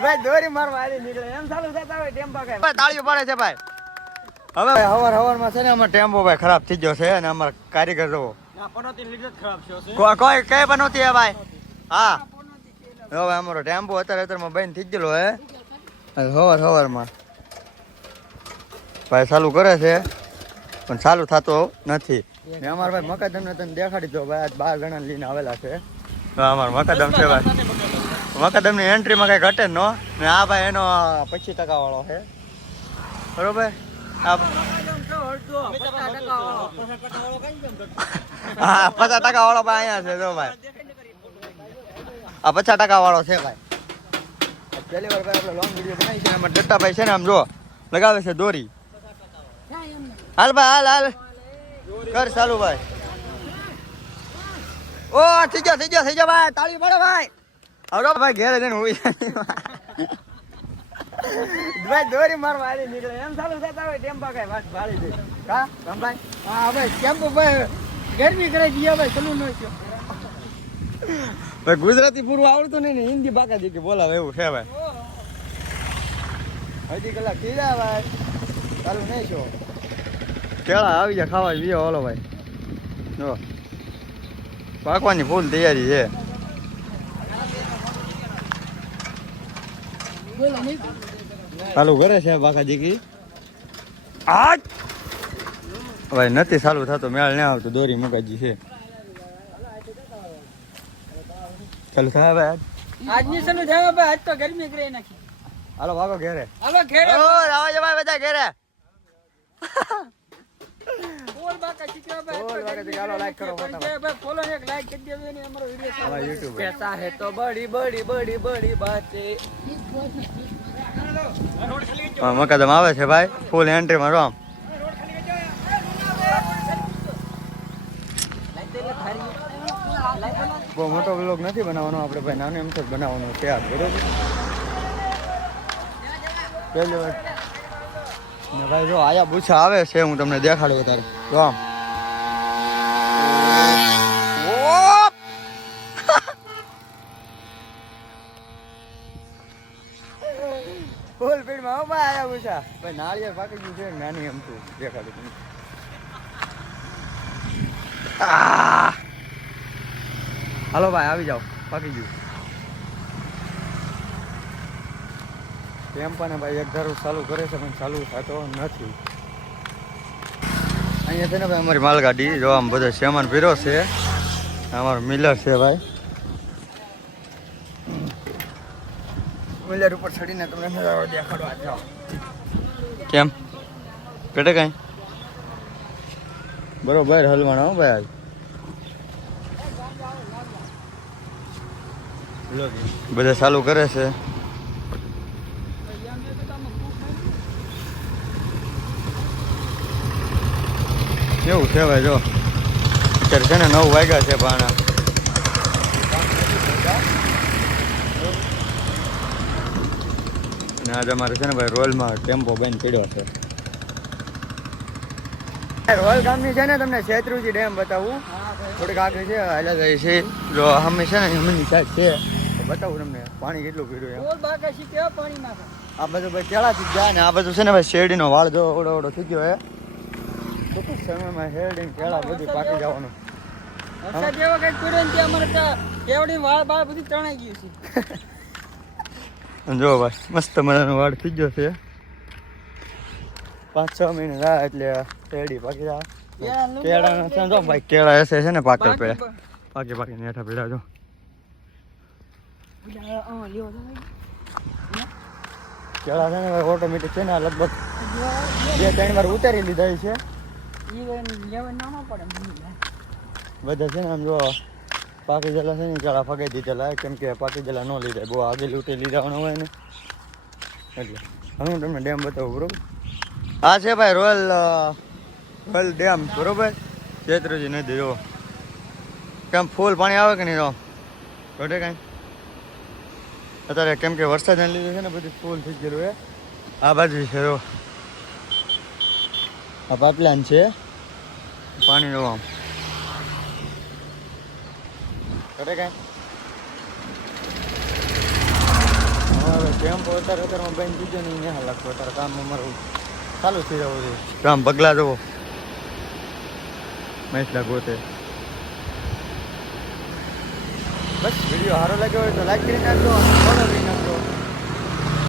ભાઈ દોરી મારવા આવી નીકળે એમ ચાલુ થતા હોય ટેમ્પો કઈ તાળીઓ પાડે છે ભાઈ. હવે હવારમાં છે ને અમારો ટેમ્પો ભાઈ ખરાબ થઈ ગયો છે અને અમારા કારીગર જોવો પનોતી લીધે જ ખરાબ થયો છે. કોઈ કઈ પનોતી હે ભાઈ? હા હવે અમારો ટેમ્પો અત્યારમાં બંધ થઈ ગયેલો હે હવારમાં ભાઈ ચાલુ કરે છે પણ ચાલુ થતો નથી. ને અમારા ભાઈ મકાદમ ને તને દેખાડી દો ભાઈ આજ 12 જણા લઈને આવેલા છે. અમારો મકાદમ છે ભાઈ. મકાદમ ની એન્ટ્રીમાં કઈ ઘટે ન ને આ ભાઈ એનો 25% વાળો છે બરોબર. હા 50% વાળો ભાઈ અહીંયા છે જો ભાઈ. આ 50% વાળો છે ભાઈ. પહેલી વાર ભાઈ આપણે લોંગ વિડીયો બનાવી છે એમાં ડટ્ટા ભાઈ છે ને આમ જો લગાવે છે દોરી. હાલ ભાઈ હાલ કર ચાલુ ભાઈ. ઓ થઈ ગયા ભાઈ તાળી પડે ભાઈ. હવે ભાઈ ઘેરે જઈને હોઈ ભાઈ દોરી મારવા આવી નીકળે એમ ચાલુ થતા હોય ટેમ્પો કઈ વાત ભાળી દે કા ભાઈ. હા ભાઈ ટેમ્પો ભાઈ ગરમી કરે દિયા ભાઈ ચાલુ ન થયો ભાઈ. ગુજરાતી પૂરું આવડતું નહીં ને હિન્દી બાકા દી કે બોલાવે એવું છે ભાઈ. હજી કલાક થઈ જાય ભાઈ ચાલુ નહીં છો. કેળા આવી જાય ખાવા વિયો ઓલો ભાઈ જો પાકવાની ફૂલ તૈયારી છે. ચાલુ કરે છે બાકાજી કી આજ ભાઈ નથી ચાલુ થતો મેળ નહીં આવતો દોરી મુકાજી છે. ચાલુ થાય ભાઈ આજની ચાલુ થાય ભાઈ. આજ તો ગરમી કરી નાખી. હાલો ભાગો ઘેરે. હાલો ઘેરે ઓ આવો જ ભાઈ બધા ઘેરે. બોલ બાકા શીખવા ભાઈ. બોલ બાકા ચાલો લાઈક કરો ભાઈ ફોલો ને એક લાઈક કરી દેજો ને અમારો વિડિયો અમારા YouTube કહેતા હે તો બડી બડી બડી બડી બાતે. મકદમ આવે છે ભાઈ ફૂલ એન્ટ્રીમાં રામ. બહુ મોટો વ્લોગ નથી બનાવવાનો આપણે ભાઈ નાનો એમ તો બનાવવાનો છે આ બરોબર. પહેલી વાર ને ભાઈ જો આયા પૂછા આવે છે હું તમને દેખાડું તારે જો આમ ફૂલ સ્પીડમાં હો ભાઈ આયા પૂછા ભાઈ નાળિયેર પાકી ગયું છે નાની એમ તો દેખાડું તમને. હાલો ભાઈ આવી જાઓ પાકી ગયું. ટેમ્પાને ભાઈ એક ધારું ચાલુ કરે છે પણ ચાલુ થતો નથી. અહીંયા છે ને ભાઈ અમારી માલગાડી જો આમ બધો સામાન પીરો છે. અમારો મિલર છે ભાઈ. મિલર ઉપર ચડીને તમને નજારો દેખાડવા જાઓ. કેમ પેટે કઈ બરોબર હલવાના હો ભાઈ. બધા ચાલુ કરે છે. કેવું છે ભાઈ જો અત્યારે છે ને 9 વાગ્યા છે પણ અને આજે અમારે છે ને ભાઈ રોયલમાં ટેમ્પો બંધ પડ્યો છે. રોયલ ગામની છે ને તમને શેત્રુંજી ડેમ બતાવું થોડીક આગળ છે હાલ્યા જાય છે જો અમે છે ને અમની સાઈડ છે તો બતાવું તમને પાણી કેટલું પીડ્યું એમ. બોલ બાકા શીખવા પાણી નાખો. આ બધું ભાઈ કેળાથી જ જાય ને આ બધું છે ને ભાઈ શેરડીનો વાળ જો ઓડો થઈ ગયો હે. ટૂંક સમયમાં શેરડી કેળા બધું પાકી જવાનું. વરસાદ જેવો કઈ પડ્યો ને ત્યાં અમારે કેવડી વાળ બાળ બધી તણાઈ ગયું છે. જો ભાઈ મસ્ત મજાનો વાળ થઈ ગયો છે. 5-6 મહિને થાય એટલે શેરડી પાકી જાય. કેળા છે જો ભાઈ કેળા એસે છે ને પાકર પડે પાકી નેઠા પડ્યા જો. કેળા છે ને ભાઈ ઓટોમેટિક છે ને લગભગ 2-3 વાર ઉતારી લીધા છે. બધા છે ને આમ જો પાકી ગયેલા છે ને કેળા ફગાઈ દીધેલા કેમ કે પાકી ગયેલા ન લીધા બહુ આગળ ઉઠી લીધા હોય ને એટલે હવે હું તમને ડેમ બતાવું બરોબર. આ છે ભાઈ રોયલ ડેમ બરોબર. શેત્રુંજી નદી જો કેમ ફૂલ પાણી આવે કે નહીં જો ઘટે કાંઈ અત્યારે કેમ કે વરસાદને લીધે છે ને બધી ફૂલ થઈ ગયેલું છે. આ બાજુ છે જો આ પાટલાન છે પાણી નો આમ ઘટે કાંઈ ટેમ્પો અત્યારમાં બંધ દીધો ને એને હાલ લાગતો અત્યારે કામ અમારું ચાલુ થઈ જવું છે કામ પગલા જવો મહેસલા ગોતે બસ વિડીયો સારો લાગ્યો હોય તો લાઈક કરી નાખજો ફોલો કરી નાખજો